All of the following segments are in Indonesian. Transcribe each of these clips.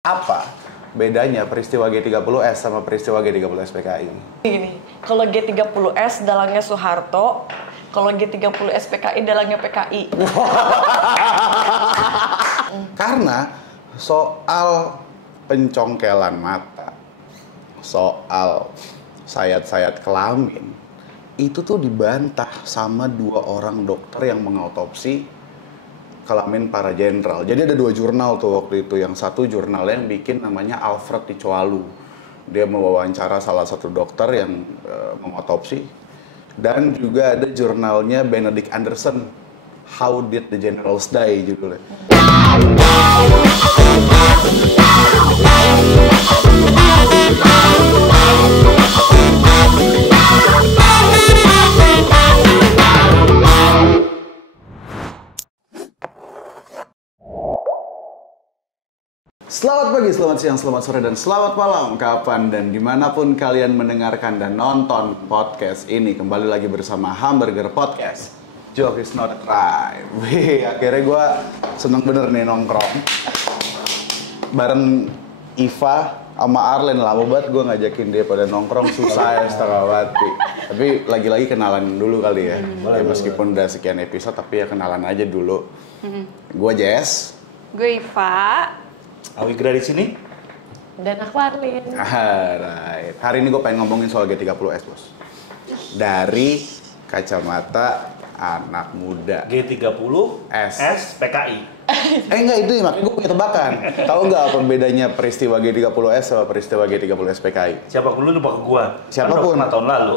Apa bedanya peristiwa G30S sama peristiwa G30S PKI? Gini, kalau G30S dalangnya Soeharto, kalau G30S PKI dalangnya PKI. Karena soal pencongkelan mata, soal sayat-sayat kelamin, itu tuh dibantah sama dua orang dokter yang mengautopsi kelamin para jenderal. Jadi ada dua jurnal tuh waktu itu. Yang satu jurnalnya yang bikin namanya Alfred Ticoalu. Dia mewawancara salah satu dokter yang mengotopsi. Dan juga ada jurnalnya Benedict Anderson, How Did the Generals Die judulnya. Selamat pagi, selamat siang, selamat sore, dan selamat malam kapan dan dimanapun kalian mendengarkan dan nonton podcast ini. Kembali lagi bersama Hamburger Podcast. Joke is not a crime. Wih, akhirnya gue seneng bener nih nongkrong bareng Iva sama Arlen. Lama banget gue ngajakin dia pada nongkrong, susah ya setengah mati. Tapi lagi-lagi kenalan dulu kali ya. Ya meskipun udah sekian episode tapi ya kenalan aja dulu. Gue Jess. Gue Iva. Awigra di sini. Dan aku Arlin. Right. Hari ini gue pengen ngomongin soal G30S, bos. Dari kacamata anak muda. G30S PKI. Enggak, itu ya, makanya gue punya tebakan. Tahu nggak apa bedanya peristiwa G30S sama peristiwa G30S PKI? Siapapun lu lupa ke gua. Siapapun. Kan tahun lalu.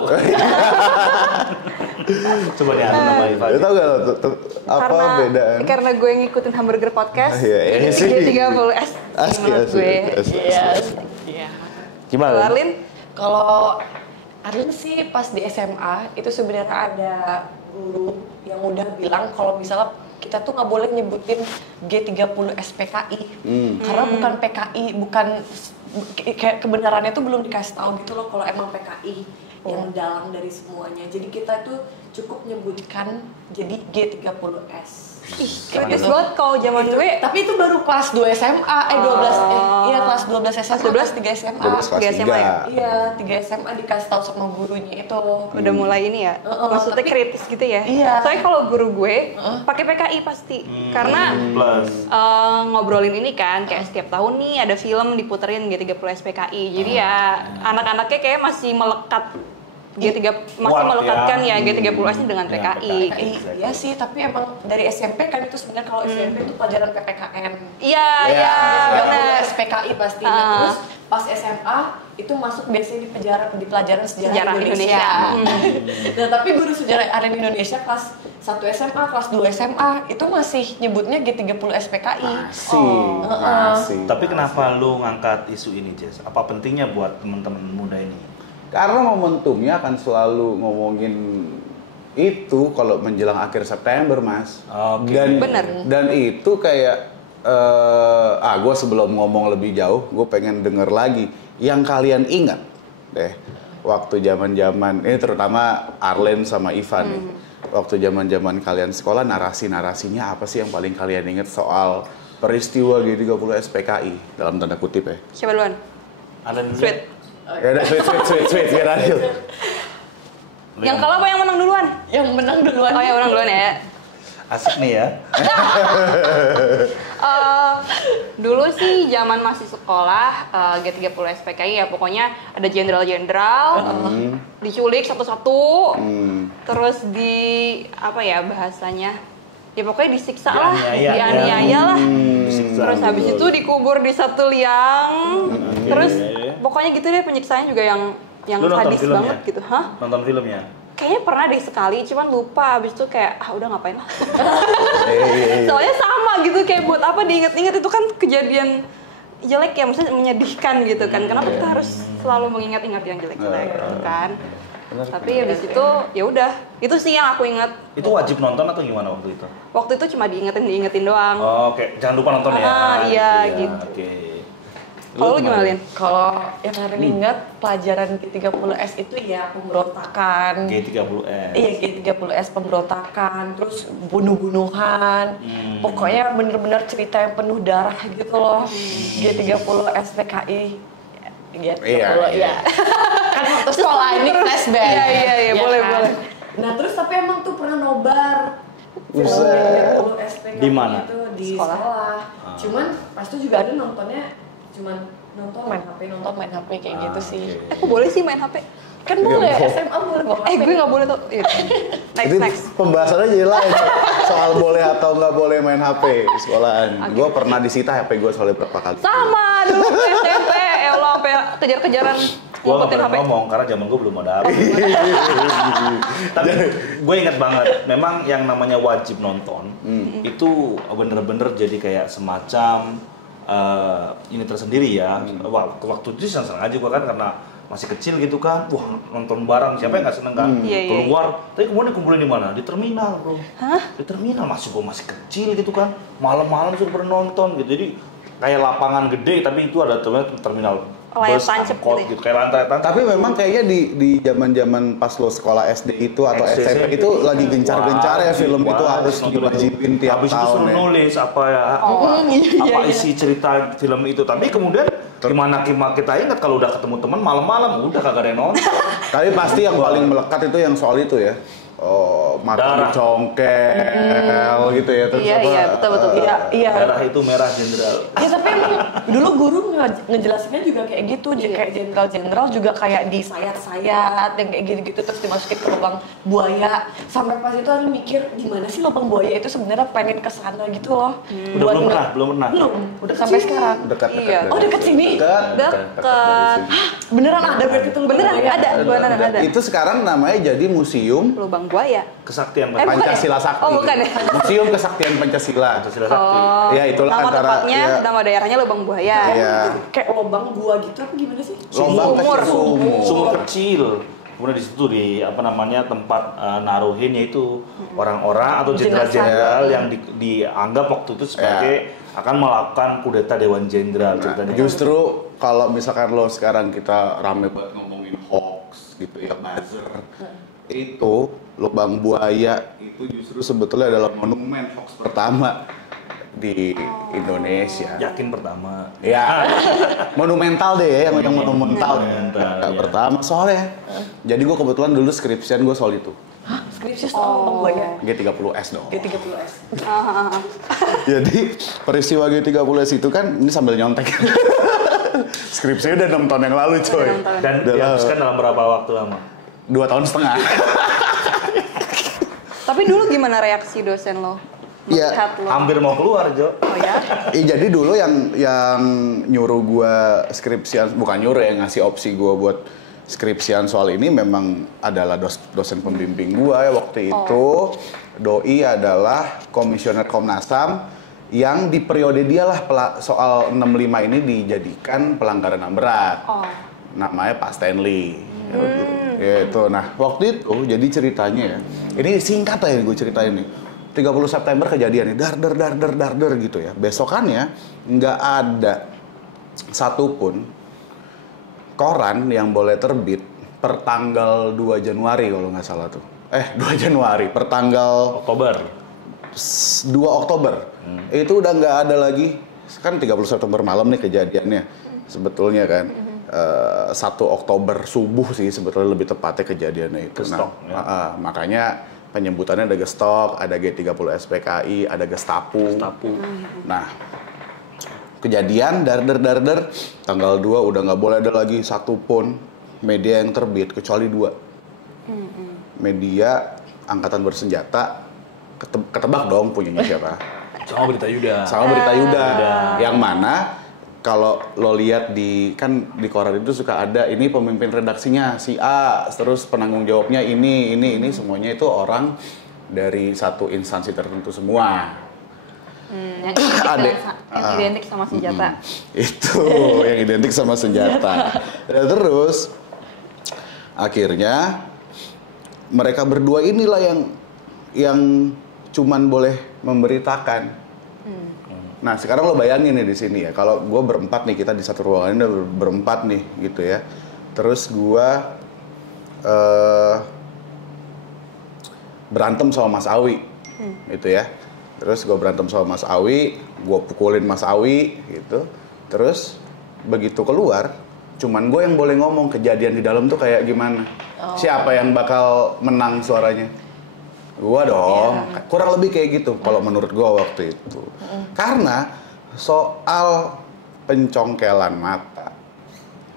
Coba deh nama Iva. Tahu nggak apa bedaan? Karena gue ngikutin Hamburger Podcast. Iya sih. G30S. Asli. Iya. Gimana? Arlin? Kalau Arlin sih pas di SMA itu sebenarnya ada guru yang udah bilang kalau misalnya kita tuh nggak boleh nyebutin G30S PKI karena bukan PKI, bukan kayak kebenarannya tuh belum dikasih tahu gitu loh kalau emang PKI yang dalang dari semuanya. Jadi kita tuh cukup nyebutkan jadi G30S. Ih, kritis banget kalau zaman gue. Tapi itu baru kelas 2 SMA, 12 iya kelas 12 SMA, kelas 3 SMA. 12 kelas 3 ya? Iya, 3 SMA dikasih tahu sama gurunya itu. Udah mulai ini ya. Maksudnya tapi- kritis gitu ya. Iya. Soalnya kalau guru gue pakai PKI pasti. Karena Plus. ngobrolin ini kan kayak setiap tahun nih ada film diputerin G30S PKI. Jadi ya anak-anaknya kayak masih melekat melekatkan ya G30S ini dengan PKI. Iya sih, tapi emang dari SMP kan itu sebenarnya kalau SMP itu pelajaran PPKN. Iya, benar. SPKI pasti. Nah, terus pas SMA itu masuk biasanya di pelajaran sejarah Indonesia. Nah, tapi guru sejarah ada di Indonesia kelas 1 SMA, kelas 2 SMA itu masih nyebutnya G30S PKI. Masih. Tapi kenapa lu ngangkat isu ini, Jess? Apa pentingnya buat teman-teman muda ini? Karena momentumnya akan selalu ngomongin itu kalau menjelang akhir September, Mas. Oke. Dan itu kayak gue sebelum ngomong lebih jauh, gue pengen denger lagi yang kalian ingat deh waktu zaman-zaman ini, terutama Arlen sama Ivan nih. Waktu zaman-zaman kalian sekolah, narasinya apa sih yang paling kalian ingat soal peristiwa G30S PKI dalam tanda kutip ya? Siapa duluan? Ada dulu. Sweet. Ya udah sweet biar adil. Yang kalah apa yang menang duluan? Yang menang duluan. Oh, yang menang duluan ya. Asik nih ya. Dulu sih zaman masih sekolah G30S PKI ya pokoknya ada jenderal-jenderal diculik satu-satu, terus di apa ya bahasanya ya pokoknya disiksa lah, dianiaya lah. Terus habis itu dikubur di satu liang. Terus pokoknya gitu deh, penyiksaannya juga yang Lu nonton sadis filmnya? banget gitu. Hah? Nonton filmnya? Kayaknya pernah deh sekali, cuman lupa. Habis itu kayak udah ngapain lah. Soalnya sama gitu, kayak buat apa diinget-inget, itu kan kejadian jelek ya, maksudnya menyedihkan gitu kan. Kenapa kita harus selalu mengingat-ingat yang jelek-jelek gitu kan? Tapi habis itu ya udah, itu sih yang aku ingat. Itu wajib nonton atau gimana waktu itu? Waktu itu cuma diingetin doang. Oh, oke. Jangan lupa nonton ya. Iya gitu. Oke. Kalau lu gimana, Lin? Kalau yang Arin ingat pelajaran G30S itu ya pemberontakan. G30S. Iya, G30S pemberontakan, terus bunuh-bunuhan. Pokoknya bener-bener cerita yang penuh darah gitu loh. G30S PKI. G30 Iya. Kan waktu sekolah ini flashback. Iya, Ya boleh, kan? boleh. Nah, terus tapi emang tuh pernah nobar. Buset. G30S PKI Di mana? itu di sekolah. Cuman pas itu juga ada nontonnya cuman nonton main HP kayak gitu sih. Kok boleh sih main HP? Kan boleh, SMA boleh bawa HP. Gue nggak boleh tuh. Next. Pembahasannya jadi lain soal boleh atau nggak boleh main HP di sekolahan. Gue pernah disita HP gue soalnya berapa kali. Sama dulu gue SMP, Allah sampai kejar-kejaran Gue gak ngumpetin pernah HP. ngomong karena zaman gue belum ada HP. Tapi gue ingat banget, memang yang namanya wajib nonton itu bener-bener jadi kayak semacam ini tersendiri ya. Waktu itu senang-senang aja gue kan karena masih kecil gitu kan. Wah, nonton bareng, siapa yang gak seneng kan? Iya. Keluar, tapi kemudian kumpulin di mana? Di terminal, bro. Di terminal, masih kecil gitu kan. Malam-malam suruh nonton gitu. Jadi kayak lapangan gede tapi itu ada terminal Layar bus tancap angkot gitu gitu, kayak lantai tancap. Tapi memang kayaknya di zaman-zaman pas lo sekolah SD itu atau SMP itu lagi gencar-gencar ya film itu harus diwajibin tiap habis itu tahun suruh ya. nulis apa isi cerita film itu. Tapi kemudian gimana kita ingat kalau udah ketemu teman malam-malam udah kagak ada yang nonton. Tapi pasti yang paling melekat itu yang soal itu ya. Oh, mata Darah. dicongkel gitu ya. Terus Iya, betul. Iya. Darah itu merah jenderal. Ya tapi emang dulu guru ngejelasinnya juga kayak gitu, kayak jenderal juga kayak disayat-sayat yang kayak gitu-gitu terus dimasukin ke lubang buaya. Sampai pas itu aku mikir gimana sih lubang buaya itu sebenarnya pengen ke sana gitu loh. Belum pernah. Belum. Udah sampai sekarang. Dekat. Iya. Oh, dekat sini? Dekat. Beneran ada berarti tuh lubang Beneran buaya? beneran ada. Itu sekarang namanya jadi museum Lubang buaya. Kesaktian bukan ya? Pancasila Sakti. Oh, bukan ya? Museum Kesaktian Pancasila. Pancasila Sakti. Ya itulah nama antara tempatnya, ya, nama daerahnya Lubang Buaya. Iya. Kayak lubang gua gitu apa gimana sih? Lubang Sumur. kecil sumur. Sumur kecil. Kemudian di situ di tempat naruhin yaitu orang-orang atau jenderal-jenderal yang dianggap waktu itu sebagai akan melakukan kudeta Dewan Jenderal. ceritanya. Justru kalau misalkan lo sekarang kita rame banget ngomongin hoax gitu ya, buzzer. Itu lubang buaya itu justru sebetulnya adalah monumen hoax pertama di Indonesia. Yakin pertama. Ya, monumental deh ya, yang monumental Monumental, ya. ya. Pertama soalnya. Jadi gue kebetulan dulu skripsian gue soal itu. Hah? Skripsi soal lubang buaya? G30S dong. G30S. Jadi peristiwa G30S itu kan, ini sambil nyontek. Skripsinya udah 6 tahun yang lalu coy. Dan dihabiskan dalam berapa waktu lama? 2 tahun setengah. Tapi dulu gimana reaksi dosen lo? Iya. Melihat lo? Hampir mau keluar, Jo. Oh ya? Jadi dulu yang nyuruh gua skripsian, bukan nyuruh ya, ngasih opsi gua buat skripsian soal ini memang adalah dosen pembimbing gua ya waktu itu. Doi adalah komisioner Komnas HAM yang di periode dialah soal 65 ini dijadikan pelanggaran HAM berat. Namanya Pak Stanley. Ya itu. Nah, waktu itu jadi ceritanya ya. Ini singkat aja gue ceritain nih. 30 September kejadian nih, dar gitu ya. Besokannya nggak ada satupun koran yang boleh terbit per tanggal 2 Januari kalau nggak salah tuh. 2 Januari, per tanggal Oktober. 2 Oktober. Itu udah nggak ada lagi. Kan 30 September malam nih kejadiannya. Sebetulnya kan. 1 Oktober subuh sih sebetulnya lebih tepatnya kejadiannya itu. Gestok, Makanya penyebutannya ada Gestok, ada G30S PKI, ada Gestapu. Nah, kejadian dar tanggal 2 udah nggak boleh ada lagi satupun media yang terbit kecuali 2. Media angkatan bersenjata, ketebak dong punyanya siapa? Sama Berita Yuda. Sama Berita Yuda. Yang mana kalau lo lihat di koran itu suka ada ini pemimpin redaksinya si A, terus penanggung jawabnya ini semuanya itu orang dari satu instansi tertentu semua. Yang identik sama senjata. Itu yang identik sama senjata. Dan terus akhirnya mereka berdua inilah yang cuman boleh memberitakan. Nah sekarang lo bayangin nih di sini ya, kalau gue berempat nih, kita di satu ruangan ini berempat nih gitu ya. Terus gue berantem sama Mas Awi, gitu ya. Terus gue berantem sama Mas Awi, gue pukulin Mas Awi gitu. Terus begitu keluar, cuman gue yang boleh ngomong kejadian di dalam tuh kayak gimana. Siapa yang bakal menang suaranya? Gua dong. Kurang lebih kayak gitu kalau menurut gua waktu itu. Karena soal pencongkelan mata,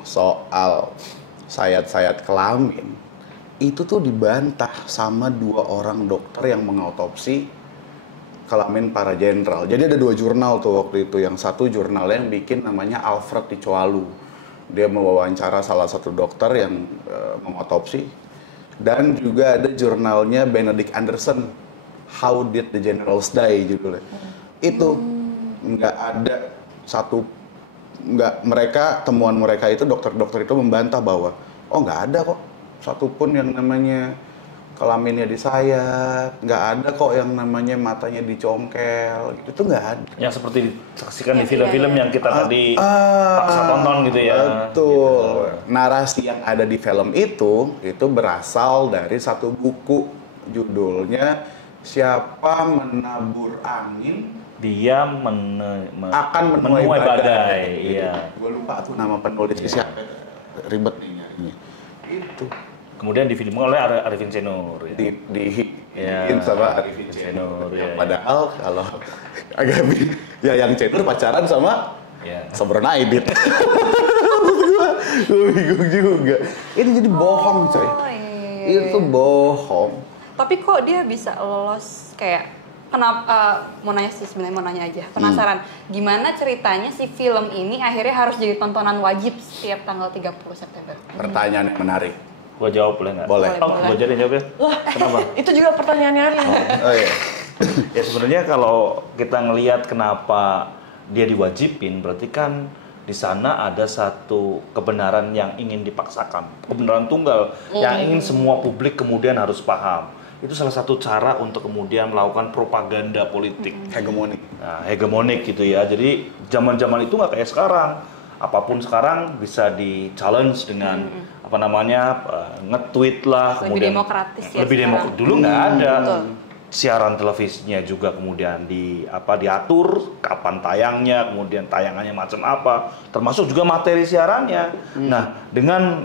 soal sayat-sayat kelamin, itu tuh dibantah sama 2 orang dokter yang mengautopsi kelamin para jenderal. Jadi ada 2 jurnal tuh waktu itu. Yang satu jurnal yang bikin namanya Alfred Ticoalu. Dia mewawancara salah satu dokter yang mengautopsi. Dan juga ada jurnalnya Benedict Anderson, How Did the Generals Die judulnya. Itu nggak ada satu, temuan mereka itu, dokter-dokter itu membantah bahwa nggak ada kok satupun yang namanya kelaminnya disayat, nggak ada kok yang namanya matanya dicongkel, itu nggak ada. Yang seperti disaksikan di film-film yang kita tadi paksa tonton gitu ya. Betul. Gitu. Narasi yang ada di film itu berasal dari satu buku, judulnya Siapa Menabur Angin Dia Akan Menuai Badai. Iya. Gue lupa tuh nama penulisnya siapa. Ribet nih nyarinya. Itu. Kemudian difilmkan oleh Arifin Senur. Ya. Dihiin sama Arifin Senur. Ya. Padahal kalau agak ya yang Senur pacaran sama Sabrina Aidit. Gue bingung juga. Ini jadi bohong coy. Itu bohong. Tapi kok dia bisa lolos kayak kenapa? Mau nanya sih sebenarnya, mau nanya aja. Penasaran. Gimana ceritanya si film ini akhirnya harus jadi tontonan wajib setiap tanggal 30 September? Pertanyaan yang menarik. Gua jawab boleh nggak? Boleh. Gua jadi jawabnya. Kenapa? Itu juga pertanyaannya Ari. Oh iya. Ya sebenarnya kalau kita ngelihat kenapa dia diwajibin, berarti kan di sana ada satu kebenaran yang ingin dipaksakan, kebenaran tunggal yang ingin semua publik kemudian harus paham. Itu salah satu cara untuk kemudian melakukan propaganda politik. Hegemonik. Nah, hegemonik gitu ya. Jadi zaman-zaman itu nggak kayak sekarang. Apapun sekarang bisa di-challenge dengan nge-tweet lah, Lebih kemudian demokratis ya lebih sekarang. demokratis. Dulu nggak ada. Betul. Siaran televisinya juga kemudian diatur kapan tayangnya, kemudian tayangannya macam apa, termasuk juga materi siarannya. Nah, dengan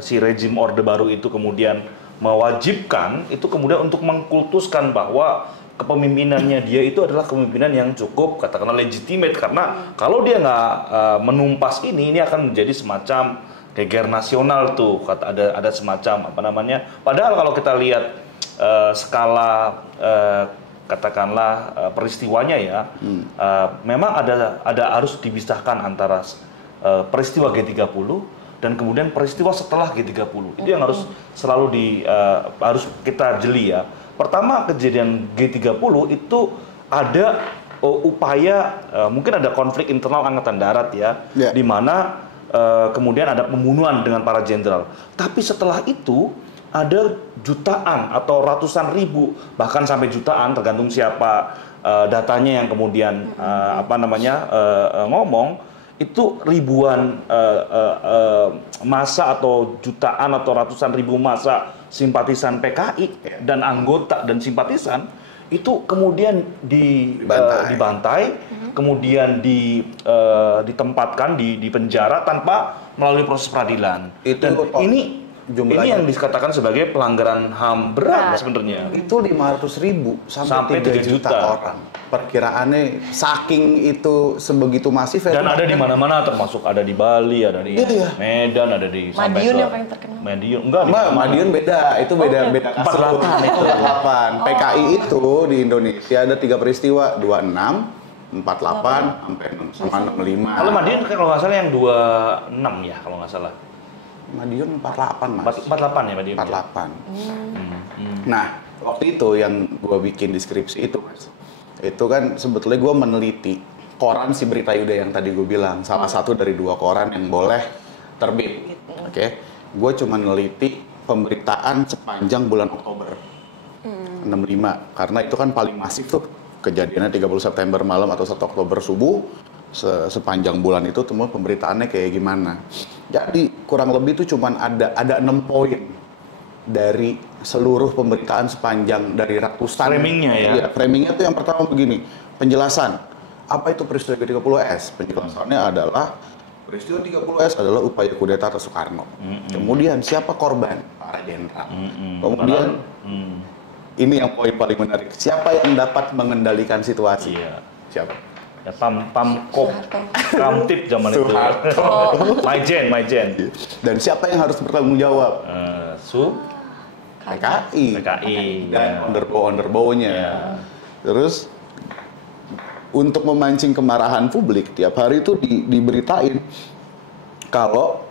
si rezim Orde Baru itu kemudian mewajibkan itu kemudian untuk mengkultuskan bahwa kepemimpinannya dia itu adalah kepemimpinan yang cukup katakanlah legitimate, karena kalau dia nggak menumpas ini akan menjadi semacam geger nasional tuh, ada semacam padahal kalau kita lihat skala katakanlah peristiwanya ya, memang ada harus dipisahkan antara peristiwa G30 dan kemudian peristiwa setelah G30. Itu yang harus selalu harus kita jeli ya. Pertama, kejadian G30 itu ada upaya mungkin ada konflik internal angkatan darat ya, di mana kemudian ada pembunuhan dengan para jenderal. Tapi setelah itu ada jutaan atau ratusan ribu, bahkan sampai jutaan tergantung siapa datanya yang kemudian ngomong, itu ribuan massa atau jutaan atau ratusan ribu massa simpatisan PKI dan anggota dan simpatisan itu kemudian dibantai, kemudian ditempatkan di penjara tanpa melalui proses peradilan. Dan ini yang dikatakan sebagai pelanggaran HAM berat sebenarnya. Itu 500.000 sampai 3 juta orang. Perkiraannya saking itu sebegitu masif. Dan ada di mana-mana, termasuk ada di Bali, ada di Medan, ada di Madiun yang paling terkenal. Madiun Madiun beda, itu beda kasus. 48 itu. 48. PKI itu di Indonesia ada 3 peristiwa, 26, 48 sampai 65. Kalau Madiun kalau nggak salah yang 26 ya kalau nggak salah. Madiun 48 mas. 48 ya Madiun. 48. Nah waktu itu yang gue bikin deskripsi itu mas, itu kan sebetulnya gue meneliti koran si Berita Yuda yang tadi gue bilang, salah satu dari 2 koran yang boleh terbit. Oke, gue cuma meneliti pemberitaan sepanjang bulan Oktober 65, karena itu kan paling masif tuh kejadiannya 30 September malam atau 1 Oktober subuh, sepanjang bulan itu semua pemberitaannya kayak gimana. Jadi kurang lebih itu cuman ada 6 poin dari seluruh pemberitaan sepanjang dari ratusan. Framingnya ya? Iya, framingnya tuh yang pertama begini, penjelasan. Apa itu peristiwa G30S? Penjelasannya adalah peristiwa 30S adalah upaya kudeta atas Soekarno. Kemudian siapa korban? Para jenderal. Kemudian ini yang poin paling menarik. Siapa yang dapat mengendalikan situasi? Iya. Siapa? Ya, Pamkop, Kamtip zaman itu. Maijen. Dan siapa yang harus bertanggung jawab? PKI. Dan underbow-nya. Ya. Terus untuk memancing kemarahan publik tiap hari itu diberitain kalau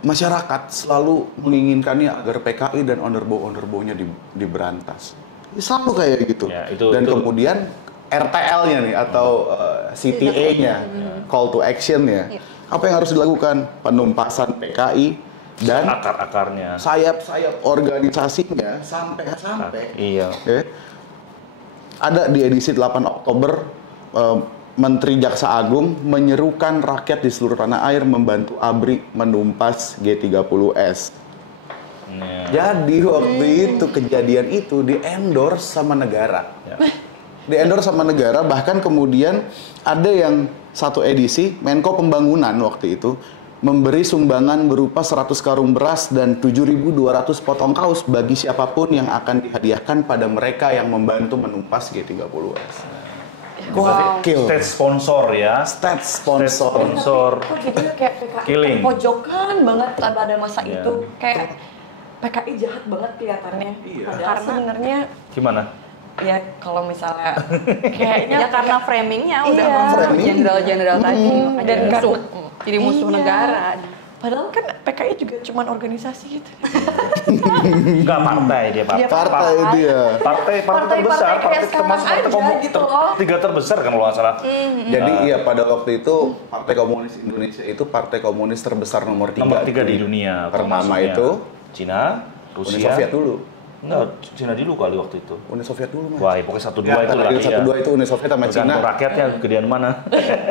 masyarakat selalu menginginkannya agar PKI dan underbow-nya diberantas. Selalu kayak gitu. Ya, dan kemudian RTL-nya nih atau CTA-nya, call to action-nya. Apa yang harus dilakukan? Penumpasan PKI dan akar-akarnya, sayap-sayap organisasinya sampai. Iya. Ada di edisi 8 Oktober Menteri Jaksa Agung menyerukan rakyat di seluruh tanah air membantu ABRI menumpas G30S. Jadi waktu itu kejadian itu di-endorse sama negara. Di-endorse sama negara, bahkan kemudian ada yang satu edisi Menko Pembangunan waktu itu memberi sumbangan berupa 100 karung beras dan 7.200 potong kaos bagi siapapun yang akan dihadiahkan pada mereka yang membantu menumpas G30S. Wow. State sponsor ya. State sponsor. Kok jadinya kayak PKI Killing. pojokan banget pada masa itu. Kayak PKI jahat banget kelihatannya. Padahal sebenarnya Gimana? ya kalau misalnya kayaknya Ya karena framingnya udah Iya. membuat jenderal-jenderal tadi makanya dan kan jadi musuh Iya. negara. Padahal kan PKI juga cuma organisasi gitu. Enggak partai dia, Pak. Iya, Partai dia. Partai terbesar, kayak partai sekarang termasuk partai aja gitu loh. tiga terbesar kan kalau nggak salah. Jadi iya pada waktu itu Partai Komunis Indonesia itu partai komunis terbesar nomor 3. Nomor 3 di dunia. Pertama termasuknya itu Cina, Uni Rusia. Soviet dulu. Enggak, Cina dulu kali waktu itu. Uni Soviet dulu, Mas. Wah, pokoknya 1-2 itu lah. 1-2 itu Uni Soviet sama Cina. Tergantung rakyatnya gedean mana.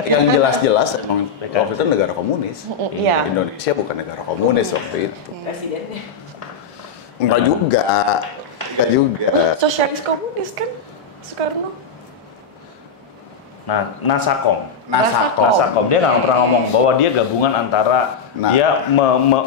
Yang jelas-jelas emang waktu itu negara komunis. Iya. Indonesia bukan negara komunis waktu itu. Presidennya. Enggak juga. Sosialis komunis kan Soekarno. Nah, Nasakom. Nasakom. Dia nggak pernah ngomong bahwa dia gabungan antara dia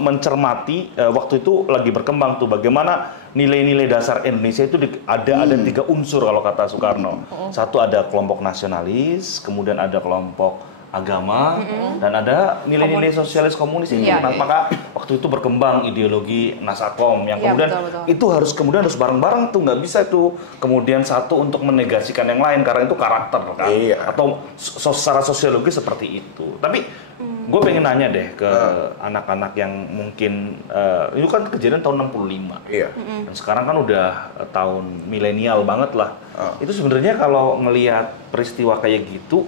mencermati waktu itu lagi berkembang tuh bagaimana nilai-nilai dasar Indonesia itu ada 3 unsur kalau kata Soekarno. Satu ada kelompok nasionalis, kemudian ada kelompok agama, dan ada nilai-nilai sosialis komunis itu. Iya. Nah, maka waktu itu berkembang ideologi Nasakom yang Iya, kemudian betul. itu harus bareng-bareng tuh, nggak bisa tuh kemudian satu untuk menegasikan yang lain karena itu karakter kan, Iya. atau secara sosiologi seperti itu. Tapi gue pengen nanya deh ke anak-anak yang mungkin itu kan kejadian tahun 65. Iya. Dan sekarang kan udah tahun milenial banget lah. Itu sebenarnya kalau ngelihat peristiwa kayak gitu,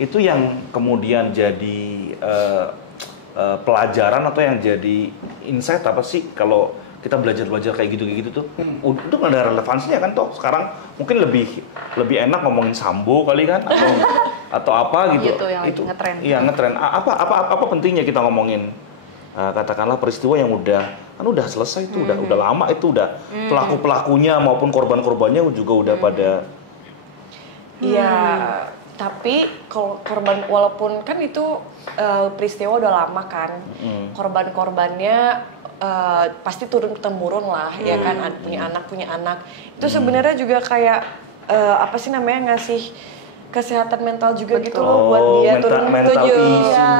itu yang kemudian jadi pelajaran atau yang jadi insight apa sih kalau kita belajar kayak gitu tuh? Itu nggak ada relevansinya kan toh sekarang mungkin lebih enak ngomongin Sambo kali kan atau apa gitu. Gitu yang lagi ngetren. Iya, ngetren. Apa pentingnya kita ngomongin katakanlah peristiwa yang udah selesai itu, udah lama itu, udah pelaku-pelakunya maupun korban-korbannya juga udah pada. Iya, tapi kalau korban walaupun kan itu peristiwa udah lama kan, korban-korbannya pasti turun temurun lah, ya kan, punya anak. Itu sebenarnya juga kayak apa sih namanya, ngasih kesehatan mental juga gitu loh buat dia turun mental issue. Ya.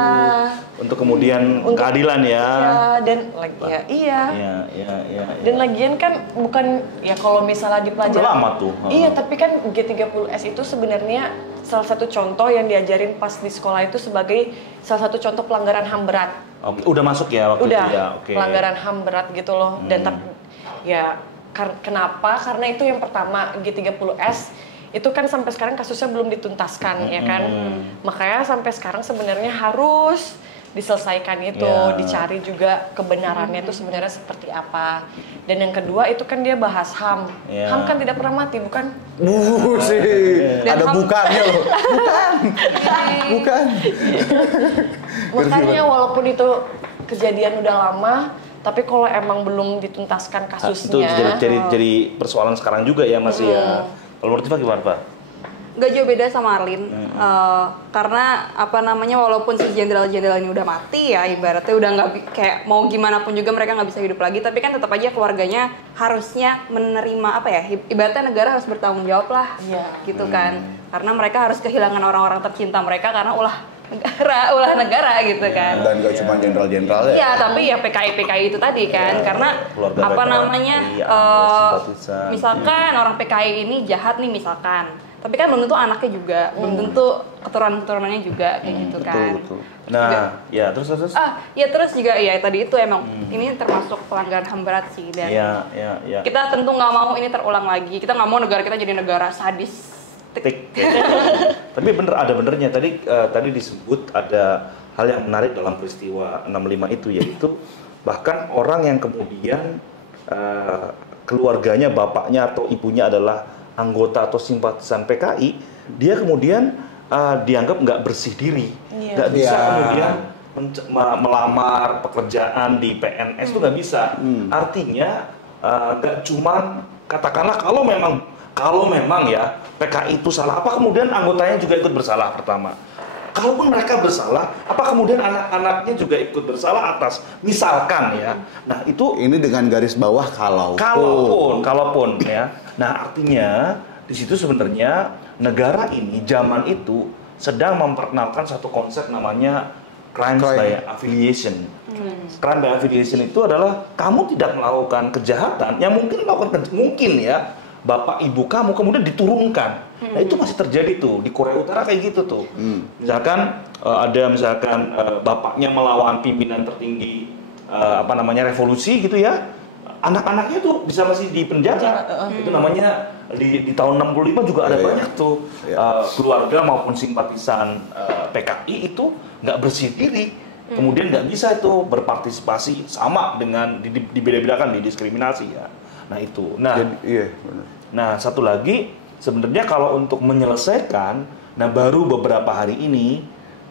Untuk kemudian keadilan ya. Iya, dan iya. Dan lagian kan bukan ya kalau misalnya dipelajari. Udah lama tuh. Iya, tapi kan G30S itu sebenarnya salah satu contoh yang diajarin pas di sekolah itu sebagai salah satu contoh pelanggaran HAM berat. Oke, udah masuk ya waktu Udah, itu ya. Oke. pelanggaran HAM berat gitu loh. Dan ya kenapa? Karena itu yang pertama, G30S itu kan sampai sekarang kasusnya belum dituntaskan ya kan. Makanya sampai sekarang sebenarnya harus diselesaikan itu, Ya. dicari juga kebenarannya itu sebenarnya seperti apa. Dan yang kedua itu kan dia bahas HAM. Ya. HAM kan tidak pernah mati, bukan? Sih, Dan ada ham- bukannya loh. Bukan. Makanya walaupun itu kejadian udah lama, tapi kalau emang belum dituntaskan Itu kasusnya, jadi persoalan sekarang juga ya Mas ya. Kalau menurut Tifa gimana Pak? Gak jauh beda sama Arlin. Karena apa namanya, walaupun si jenderal-jenderal ini udah mati ya, ibaratnya udah nggak kayak mau gimana pun juga mereka nggak bisa hidup lagi, tapi kan tetap aja keluarganya harusnya menerima apa ya, ibaratnya negara harus bertanggung jawab lah, Iya. gitu kan. Karena mereka harus kehilangan orang-orang tercinta mereka karena ulah negara gitu kan. Dan gak cuma jenderal-jenderal ya. Iya, tapi ya PKI itu tadi kan, karena keluarga apa mereka, namanya, iya, simpatisan. misalkan orang PKI ini jahat nih misalkan, tapi kan belum tentu anaknya juga, belum tentu keturunan-keturunannya juga kayak gitu kan. Betul. Juga- Nah, ya terus. ya terus juga ya tadi itu emang ini termasuk pelanggaran HAM berat sih, dan Ya. kita tentu nggak mau ini terulang lagi. Kita nggak mau negara kita jadi negara sadis. Tik. Tapi ada benernya tadi disebut ada hal yang menarik dalam peristiwa 65 itu, yaitu bahkan orang yang kemudian keluarganya, bapaknya atau ibunya adalah anggota atau simpatisan PKI, dia kemudian dianggap nggak bersih diri, nggak bisa Iya. kemudian melamar pekerjaan di PNS itu nggak bisa. Artinya nggak cuman katakanlah kalau memang ya PKI itu salah, apa kemudian anggotanya juga ikut bersalah pertama? Kalaupun mereka bersalah, apa kemudian anak-anaknya juga ikut bersalah atas misalkan ya? Nah itu Ini dengan garis bawah kalaupun ya. Nah artinya di situ sebenarnya negara ini zaman itu sedang memperkenalkan satu konsep namanya crime by affiliation. Crime by affiliation itu adalah kamu tidak melakukan kejahatan yang mungkin mungkin ya bapak ibu kamu kemudian diturunkan. Nah itu masih terjadi tuh di Korea Utara kayak gitu tuh. Misalkan ada bapaknya melawan pimpinan tertinggi revolusi gitu ya. Anak-anaknya tuh bisa masih di penjara. Itu namanya di tahun 65 juga ada banyak tuh keluarga maupun simpatisan PKI itu nggak bersih diri. Kemudian nggak bisa itu berpartisipasi sama dengan dibeda-bedakan, didiskriminasi ya. Nah itu. Iya, benar. Nah satu lagi sebenarnya kalau untuk menyelesaikan, baru beberapa hari ini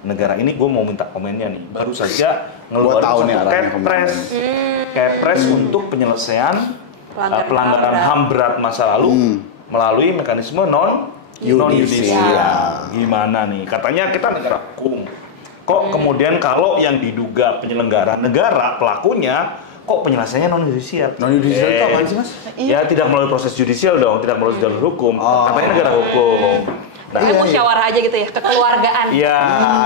negara ini, gue mau minta komennya nih, baru saja ngeluarin satu kepres untuk penyelesaian pelanggaran HAM berat masa lalu melalui mekanisme non yudisial. Gimana nih? Katanya kita negara hukum. Kok kemudian kalau yang diduga penyelenggara negara pelakunya kok penyelesaiannya non yudisial? Non yudisial itu apa sih Mas? Ya tidak melalui proses yudisial dong, tidak melalui jalur hukum. Katanya negara hukum. Nah, musyawarah aja gitu ya, kekeluargaan. Iya,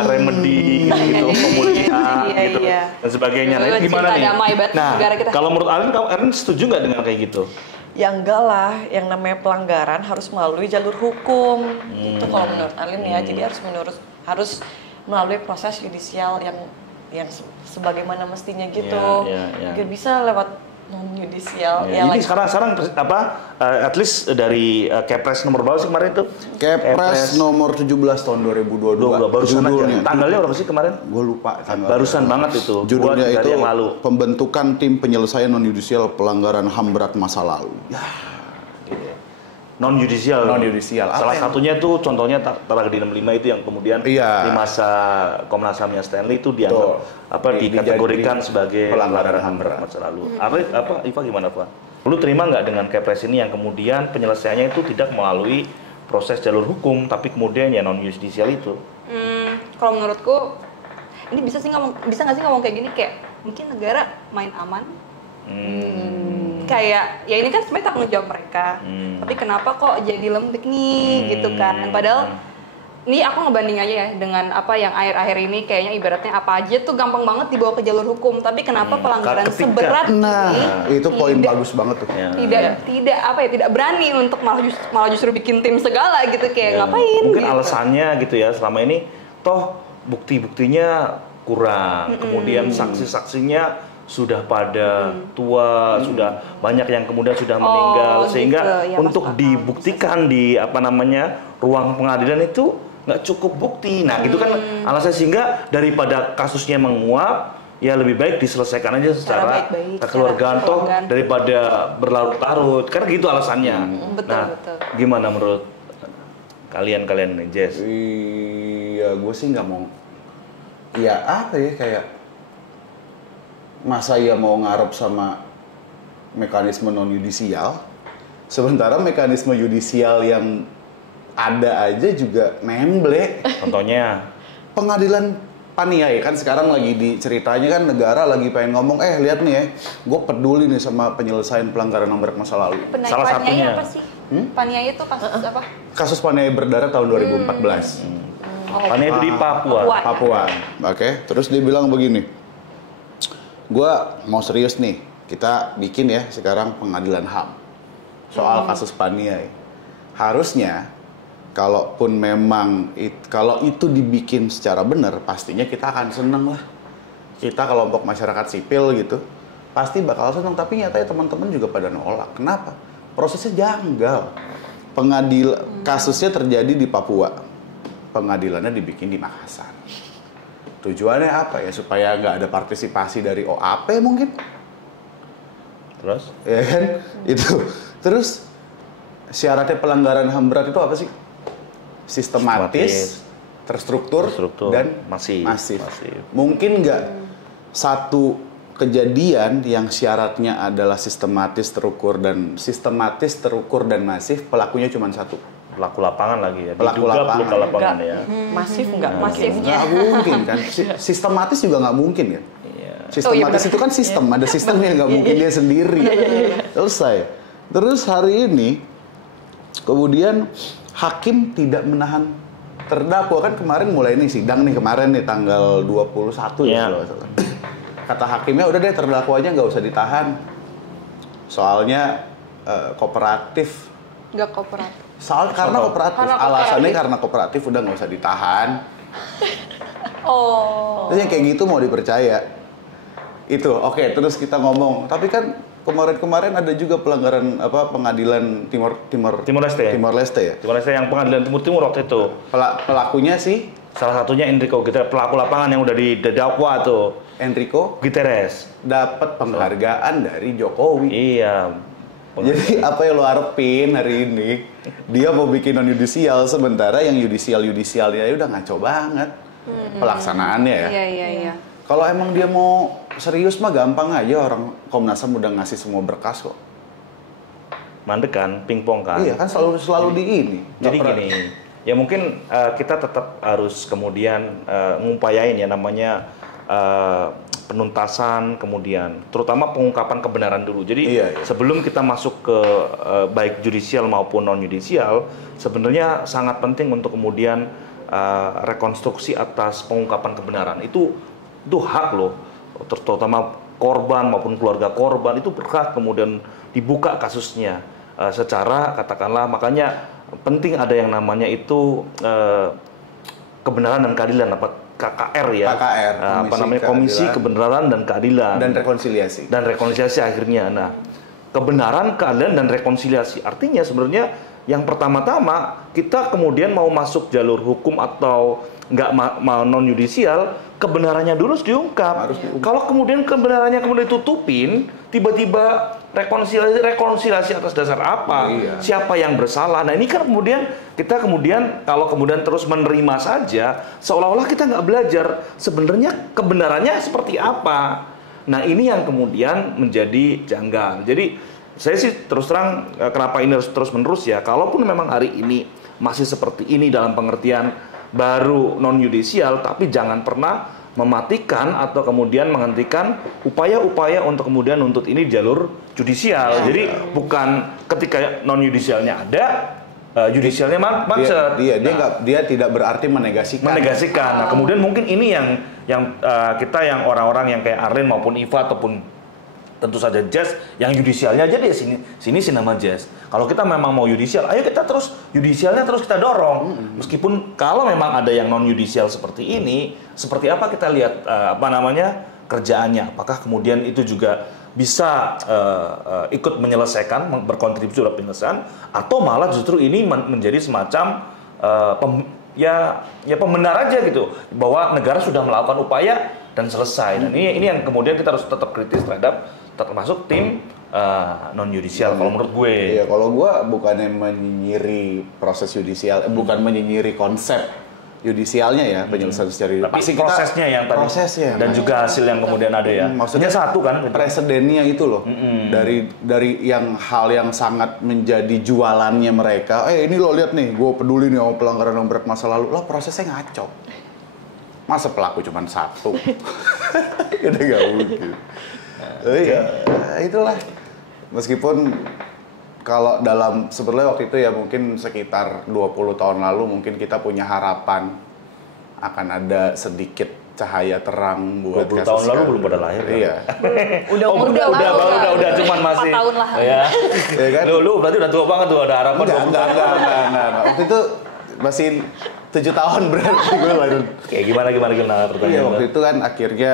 remedi gitu, pemulihan Iya, gitu iya. dan sebagainya. Nah, itu gimana Cinta nih? damai banget Nah, negara kita. kalau menurut Alin setuju nggak dengan kayak gitu? ya enggak lah, yang namanya pelanggaran harus melalui jalur hukum. Itu kalau menurut Alin ya, jadi harus melalui proses yudisial yang sebagaimana mestinya gitu. Iya. Gak bisa lewat non yudisial. Ya, ini sekarang at least dari Kepres nomor berapa sih kemarin itu? Kepres nomor 17 tahun 2022. Barusan aja. Judulnya. Tanggalnya berapa sih kemarin? Gue lupa tanggal. Barusan banget itu. Judulnya Buat itu dari yang lalu. pembentukan tim penyelesaian non yudisial pelanggaran HAM berat masa lalu. Non yudisial. Salah Apa satunya tuh contohnya tragedi 65 itu yang kemudian Iya. di masa Komnas HAM-nya Stanley itu dianggap dikategorikan sebagai pelanggaran HAM berat masa lalu. Iva gimana, Pak? Lu terima nggak dengan Kepres ini yang kemudian penyelesaiannya itu tidak melalui proses jalur hukum tapi kemudian ya non yudisial itu? Kalau menurutku ini bisa nggak sih ngomong kayak gini, kayak mungkin negara main aman. Kayak ya ini kan sebenarnya tanggung jawab mereka, tapi kenapa kok jadi lembek nih gitu kan? Padahal ini aku ngebanding aja ya dengan apa yang akhir-akhir ini kayaknya ibaratnya apa aja tuh gampang banget dibawa ke jalur hukum, tapi kenapa pelanggaran seberat ini itu poin bagus banget tuh. tidak berani untuk malah justru bikin tim segala gitu, kayak ngapain? Mungkin gitu. alasannya gitu ya, selama ini toh bukti-buktinya kurang, kemudian saksi-saksinya sudah pada tua, sudah banyak yang kemudian sudah meninggal, sehingga gitu. Ya, untuk dibuktikan di ruang pengadilan itu nggak cukup bukti. Nah itu kan alasan, sehingga daripada kasusnya menguap, ya lebih baik diselesaikan aja secara baik-baik, kekeluargaan secara toh kekeluargaan. daripada berlarut-larut. Karena gitu alasannya. Betul, Nah, betul. gimana menurut kalian nih, Jess? Iya, gue sih nggak mau. Ya apa ya, kayak masa ya mau ngarep sama mekanisme non yudisial, sementara mekanisme yudisial yang ada aja juga nemble. Contohnya, Pengadilan Paniai kan sekarang lagi diceritanya kan negara lagi pengen ngomong, lihat nih ya, gue peduli nih sama penyelesaian pelanggaran HAM berat masa lalu. Salah satunya. apa sih? Paniai itu kasus apa? Kasus Paniai berdarah tahun 2014. karena itu di Papua. Papua. Oke, terus dia bilang begini, gue mau serius nih, kita bikin ya sekarang pengadilan HAM soal kasus Paniai. Harusnya, kalaupun memang kalau itu dibikin secara benar, pastinya kita akan seneng lah. Kita kelompok masyarakat sipil gitu, pasti bakal seneng. Tapi nyatanya teman-teman juga pada nolak. Kenapa? Prosesnya janggal. Kasusnya terjadi di Papua. Pengadilannya dibikin di Makassar. Tujuannya apa ya? Supaya nggak ada partisipasi dari OAP mungkin? Terus? Ya kan? Itu. Terus syaratnya pelanggaran HAM berat itu apa sih? Sistematis, terstruktur, dan masif. Mungkin nggak satu kejadian yang syaratnya adalah sistematis, terukur dan masif, pelakunya cuma satu. Pelaku lapangan lagi ya. Pelaku Diduga lapangan. pelaku lapangan Enggak. ya. Masif nggak mungkin. Nggak mungkin kan? Sistematis juga nggak mungkin kan? Iya. Sistematis itu kan sistem, ada sistem yang nggak mungkin dia sendiri. Selesai. Terus hari ini, kemudian hakim tidak menahan terdakwa, kan kemarin mulai nih sidang nih, kemarin nih tanggal 21 ya kalau nggak salah. Kata hakimnya udah deh terdakwanya nggak usah ditahan, soalnya kooperatif. Nggak kooperatif. Karena kooperatif, alasannya karena kooperatif udah nggak usah ditahan. Terus yang kayak gitu mau dipercaya? Itu oke. Terus kita ngomong, tapi kan kemarin ada juga pelanggaran pengadilan Timor Leste yang pengadilan Timur waktu itu. Pelakunya sih Salah satunya Enrico Guterres, pelaku lapangan yang udah didakwa tuh. Enrico Guterres dapat penghargaan dari Jokowi. Iya. Jadi apa yang lo harapin hari ini? Dia mau bikin non yudisial, sementara yang yudisialnya udah ngaco banget pelaksanaannya ya. Iya. Kalau emang dia mau serius mah gampang aja, orang Komnas HAM udah ngasih semua berkas kok. Mandek kan, pingpong kan. Iya kan selalu di ini. Jadi gini, ya mungkin kita tetap harus kemudian ngupayain ya namanya penuntasan, kemudian terutama pengungkapan kebenaran dulu. Jadi sebelum kita masuk ke baik judicial maupun non judicial, sebenarnya sangat penting untuk kemudian rekonstruksi atas pengungkapan kebenaran. Itu hak loh, terutama korban maupun keluarga korban itu berhak kemudian dibuka kasusnya secara katakanlah, makanya penting ada yang namanya itu kebenaran dan keadilan, KKR ya. KKR, Komisi Kebenaran dan Keadilan dan rekonsiliasi akhirnya. Nah, kebenaran, keadilan dan rekonsiliasi artinya sebenarnya yang pertama-tama kita kemudian mau masuk jalur hukum atau nggak mau non yudisial, kebenarannya dulu harus diungkap. Kalau kemudian kebenarannya kemudian ditutupin, tiba-tiba rekonsiliasi atas dasar apa? Siapa yang bersalah? Nah ini kan kemudian kita kalau kemudian terus menerima saja, seolah-olah kita nggak belajar sebenarnya kebenarannya seperti apa. Nah ini yang kemudian menjadi janggal. Jadi saya sih terus terang kenapa ini harus terus menerus ya. Kalaupun memang hari ini masih seperti ini dalam pengertian baru non yudisial, tapi jangan pernah mematikan atau kemudian menghentikan upaya-upaya untuk kemudian nuntut ini jalur judisial. Jadi bukan ketika non yudisialnya ada, judisialnya macet. Dia tidak berarti menegasikan. Nah, kemudian mungkin ini yang kita yang orang-orang yang kayak Arlene maupun Iva ataupun tentu saja Jess, yang yudisialnya aja deh sini nama Jess. Kalau kita memang mau yudisial, ayo kita terus yudisialnya terus kita dorong. Meskipun kalau memang ada yang non yudisial seperti ini, seperti apa kita lihat kerjaannya. Apakah kemudian itu juga bisa ikut menyelesaikan, berkontribusi dalam penyelesaian, atau malah justru ini menjadi semacam ya pembenar aja gitu bahwa negara sudah melakukan upaya dan selesai. Dan ini yang kemudian kita harus tetap kritis termasuk tim non yudisial kalau menurut gue. Iya, kalau gue bukannya menyinyiri proses yudisial, bukan menyinyiri konsep yudisialnya ya, penyelesaian secara pasti prosesnya yang tadi prosesnya dan juga hasil yang kemudian ada ya. Maksudnya satu kan presidennya itu loh. Dari yang hal yang sangat menjadi jualannya mereka. Ini lo lihat nih, gue peduli nih sama pelanggaran HAM berat masa lalu. Lah prosesnya ngaco. Masa pelaku cuma satu? Udah gak mungkin. Iya, itulah. Meskipun kalau dalam sebenarnya waktu itu ya mungkin sekitar 20 tahun lalu mungkin kita punya harapan akan ada sedikit cahaya terang buat 20 tahun lalu belum pada lahir kan? Iya. udah cuman masih 4 tahun lah. Ya. Ya kan? Lu berarti udah tua banget tuh, ada harapan. Enggak. Waktu itu masih 7 tahun berarti gue lahir. Kayak gimana pertanyaan. Iya, waktu itu kan akhirnya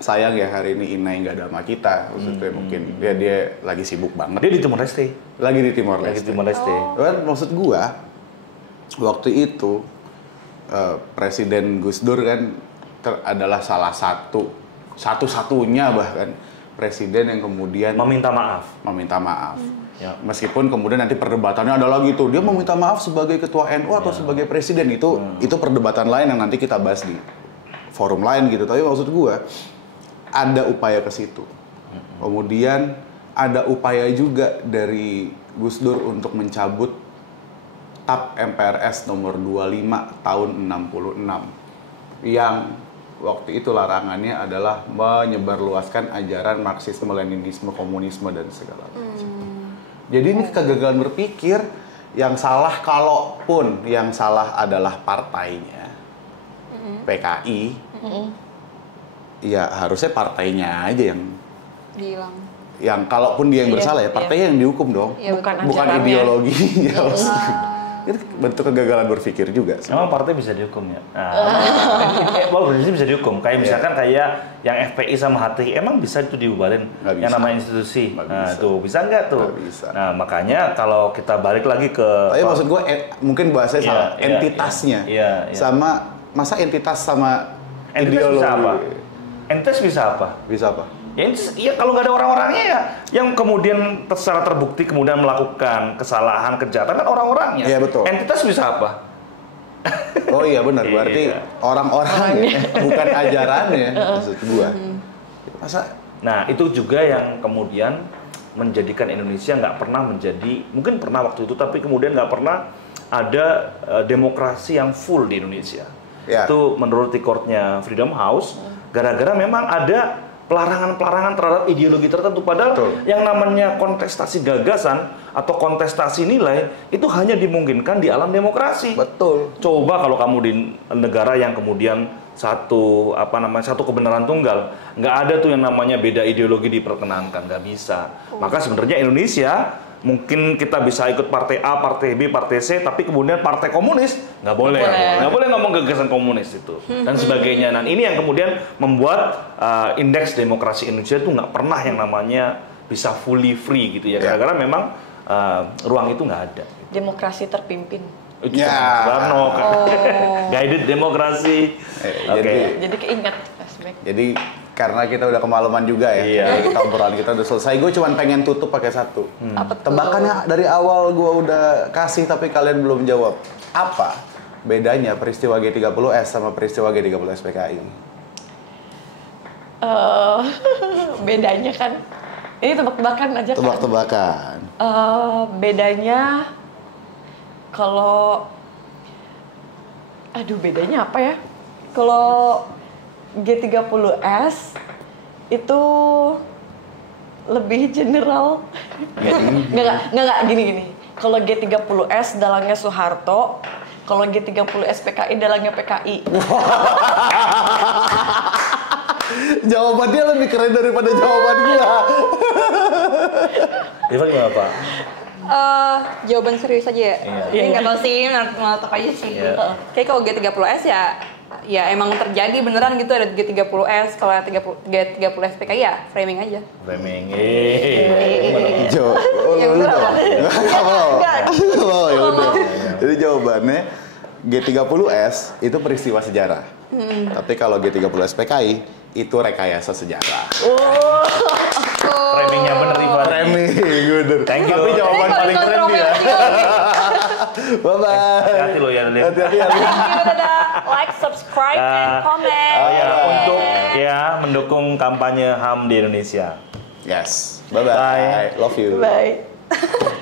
sayang ya hari ini Inai nggak ada sama kita, maksudnya mungkin dia lagi sibuk banget. Dia di Timor Leste. Lagi di Timor Leste. Kan maksud gua waktu itu Presiden Gus Dur kan adalah salah satu-satunya bahkan presiden yang kemudian meminta maaf. Ya. Meskipun kemudian nanti perdebatannya ada lagi tuh, dia meminta maaf sebagai ketua NU atau sebagai presiden, itu perdebatan lain yang nanti kita bahas di forum lain gitu. Tapi maksud gua ada upaya ke situ. Kemudian ada upaya juga dari Gus Dur untuk mencabut TAP MPRS nomor 25 tahun 66 yang waktu itu larangannya adalah menyebarluaskan ajaran Marxisme, Leninisme, komunisme dan segala macam. Jadi ini kegagalan berpikir yang salah, kalaupun yang salah adalah partainya PKI. Ya harusnya partainya aja yang hilang. Yang kalaupun dia yang bersalah ya partainya yang dihukum dong. Ya, bukan ideologinya. Itu bentuk kegagalan berpikir juga. Emang partai bisa dihukum ya? Berarti bisa dihukum. Kayak misalkan kayak yang FPI sama HTI emang bisa itu dibubarin yang namanya institusi. Nah, tuh bisa nggak tuh? Bisa. Nah, makanya kalau kita balik lagi ke tapi maksud gue mungkin bahasanya salah. Entitasnya. Sama masa entitas sama ideologi. Bisa apa? Entitas bisa apa? Bisa apa? Ya kalau nggak ada orang-orangnya ya, yang kemudian secara terbukti kemudian melakukan kesalahan, kejahatan kan orang-orangnya. Iya betul. Entitas bisa apa? Oh iya benar, berarti orang-orangnya, bukan ajarannya maksud gua. Masa? Nah itu juga yang kemudian menjadikan Indonesia nggak pernah menjadi, mungkin pernah waktu itu, tapi kemudian nggak pernah ada demokrasi yang full di Indonesia. Ya. Itu menurut rekodnya Freedom House, gara-gara memang ada pelarangan-pelarangan terhadap ideologi tertentu. Padahal yang namanya kontestasi gagasan atau kontestasi nilai itu hanya dimungkinkan di alam demokrasi. Betul. Coba kalau kamu di negara yang kemudian satu kebenaran tunggal, nggak ada tuh yang namanya beda ideologi diperkenankan, nggak bisa. Maka sebenarnya Indonesia mungkin kita bisa ikut partai A, partai B, partai C, tapi kemudian partai komunis nggak boleh ngomong gagasan komunis itu dan sebagainya. Dan ini yang kemudian membuat indeks demokrasi Indonesia itu nggak pernah yang namanya bisa fully free gitu ya, gara-gara memang ruang itu nggak ada. Demokrasi terpimpin. Soekarno, guided demokrasi. Jadi keinget. Jadi karena kita udah kemalaman juga ya, jadi kita obrolan kita udah selesai. Gue cuma pengen tutup pakai satu. Tebakannya dari awal gue udah kasih tapi kalian belum jawab. Apa bedanya peristiwa G30S sama peristiwa G30 SPKI? Bedanya kan, ini tebak-tebakan aja kan? Tebak-tebakan. Bedanya kalau, bedanya apa ya? Kalau G30S itu lebih general. Enggak, gini. Kalau G30S dalangnya Soeharto, kalau G30 SPKI dalangnya PKI. Jawabannya lebih keren daripada jawaban gua. Ivan gimana Pak? Jawaban serius aja ya? Iya. Nggak tahu sih, ngelotok aja sih. Kayak kalau G30S ya emang terjadi beneran gitu, ada G30S. Kalau G30 SPKI ya framing aja. Framing. Ya udah. Jadi jawabannya G30S itu peristiwa sejarah. Tapi kalau G30 SPKI itu rekayasa sejarah. Framingnya bener Ivan. Framing, bener. Thank you. Tapi jawaban Tapi paling kalau keren dia. Bye-bye. Hati-hati lo ya, Lin. Hati-hati ya, Lin. Thank you, dadah. Like, subscribe, and comment. Oh ya, Alright. untuk ya mendukung kampanye HAM di Indonesia. Yes. Bye-bye. Bye. Love you. Bye.